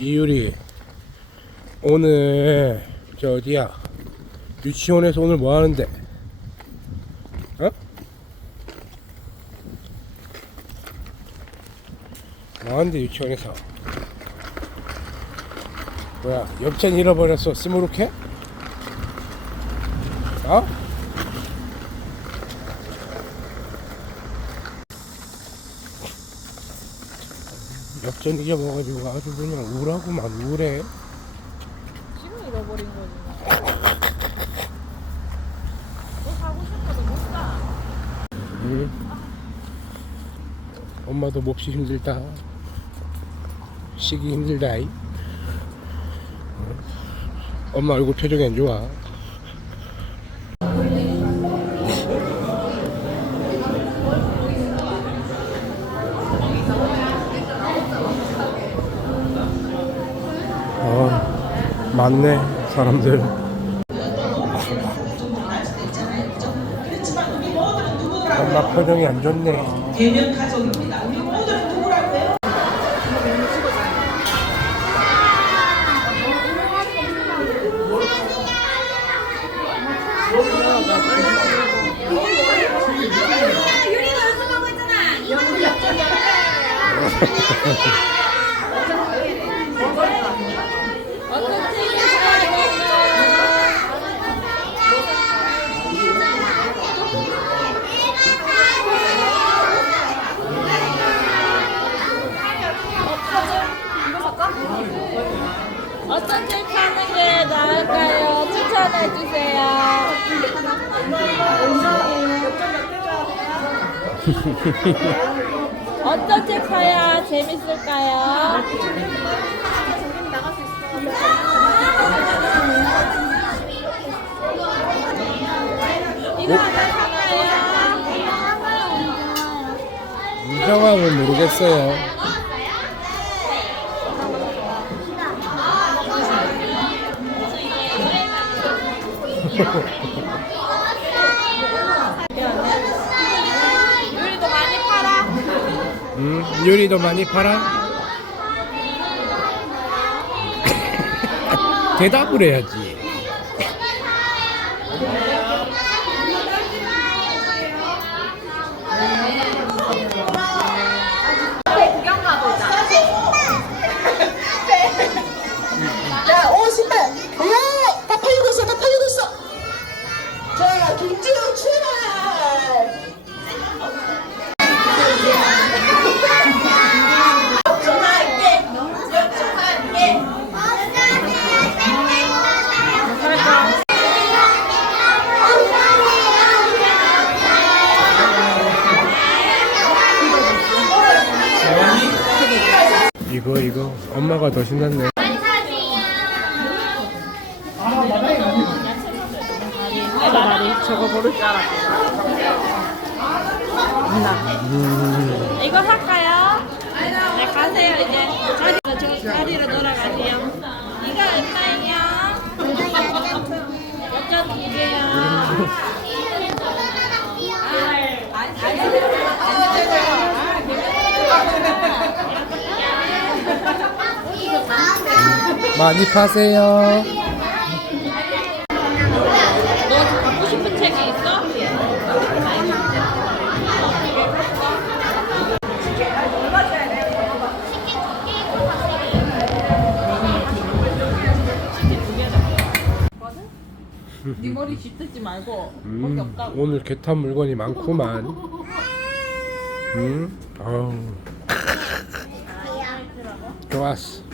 이유리 오늘 저 어디야 유치원에서 오늘 뭐 하는데 어? 뭐 하는데 유치원에서 뭐야 엽찬 잃어버렸어 스무르케? 어? 엽전 잊어먹어가지고 아주 그냥 우울하고만 우울해 지금 잃어버린 거지. 너 사고 싶어도 못 사. 응. 엄마도 몹시 힘들다. 쉬기 힘들다. 이. 엄마 얼굴 표정이 안 좋아. 많네, 사람들. 엄마 표정이 안 좋네. 대면 가족입니다. 우리 모두는 누구라고요? 어떤 책 사는 게 나을까요? 추천해 주세요. 어떤 책 사야 재밌을까요? 이거 하나 사나요? 이정함은 모르겠어요. 유리도 많이 팔아? 음, 유리도 많이 팔아? 대답을 해야지. 이거 이거 엄마가 더 신났네. 저거 모를 줄 알았어. 이거 살까요? 네, 가세요, 이제. 자리로, 저, 자리로 돌아가세요. 이거 얼마예요? 몇점 드릴게요. 많이 파세요. 너 갖고 싶은 책이 있어? 네 머리 짚지 말고 음, 거기 없다고. 오늘 개탄 물건이 많구만. 음, 아우. 좋았어.